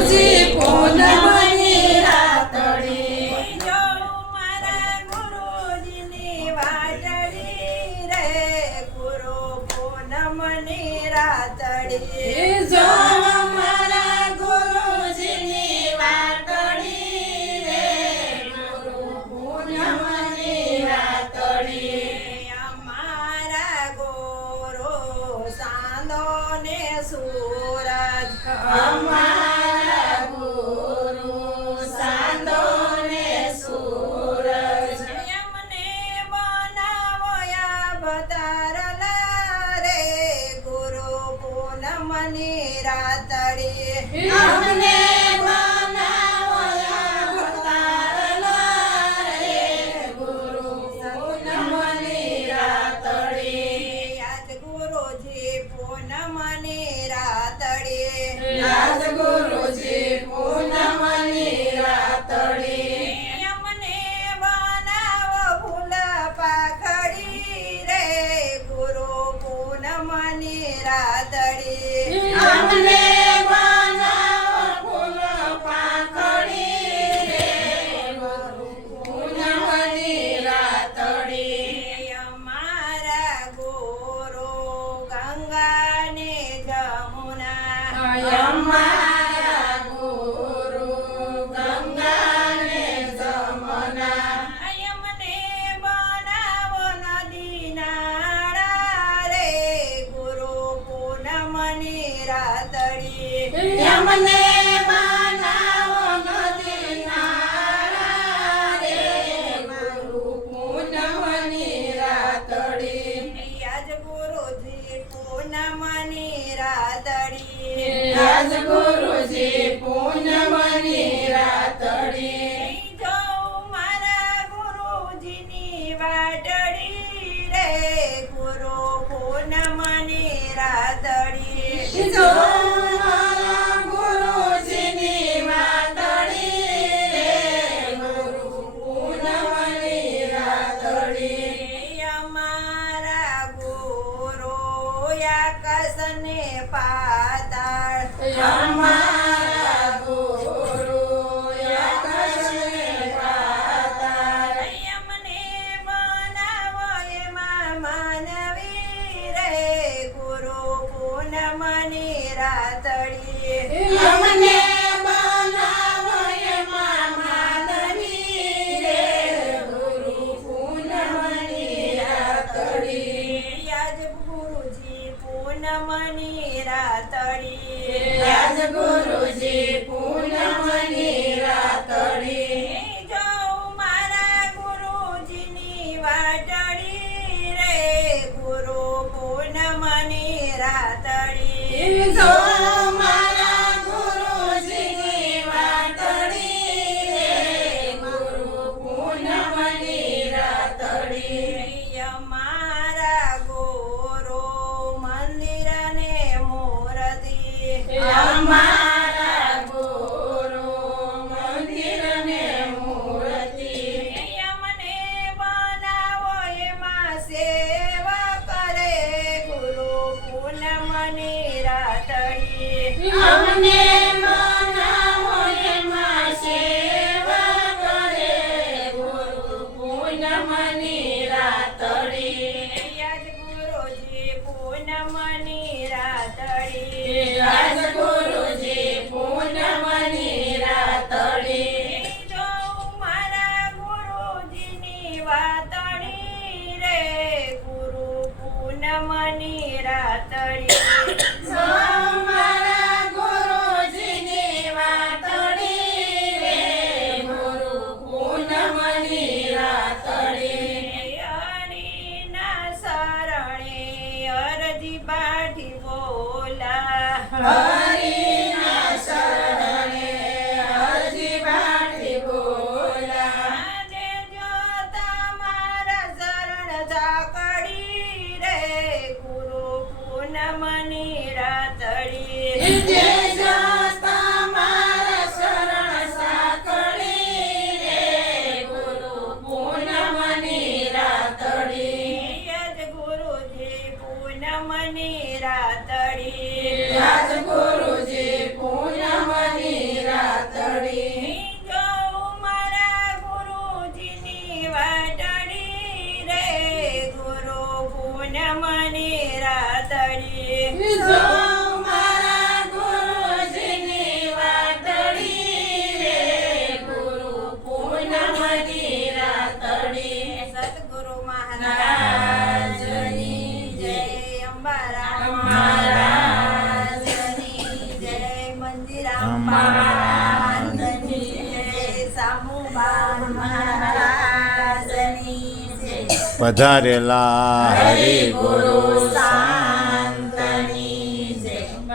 ગુરુજી પૂનમની રાતડી જો મારા ગુરુજીની વાટડી રે ગુરુ પૂનમની રાતડી જો મારા ગુરુજીની વાતડી રે ગુરુ પૂનમની રાતડી અમારા ગુરુ સાંધો ને સૂરજ અમારા ગુરુ સાંધો ને સૂરજ અમને બનાવયા બતારલા રે ગુરુ પૂનમની રાતડી અમને બનાવયા ભતારલા રે ગુરુ પૂનમની રાતડી આજ ગુરુજી પૂનમની રાતડી રાજ ગુરુજી પૂનમની રાતડી અમને બનાવો ફૂલ પાખડી રે ગુરુ પૂનમની રાતડી અમને બનાવો ફૂલ પાંખડી રે ગુરુ પૂનમની રાતડી અમારા ગુરુ ગંગા ને જમુના અમારા ગુરુ ગંગા ને જમના અમને બનાવો નદી નાળા રે ગુરુ પૂનમની રાતડી અમને બનાવો નદી નાળા રે ગુરુ પૂનમની રાતડી આજ ગુરુજી પૂનમની રાતડી રાજ ગુરુજી પૂનમની રાતડી જો મારા ગુરુજીની વાટડી રે ગુરુ પૂનમની રાતડી જો મારા ગુરુ મહારાજની જય. પધારેલા હરિ ગુરુ સા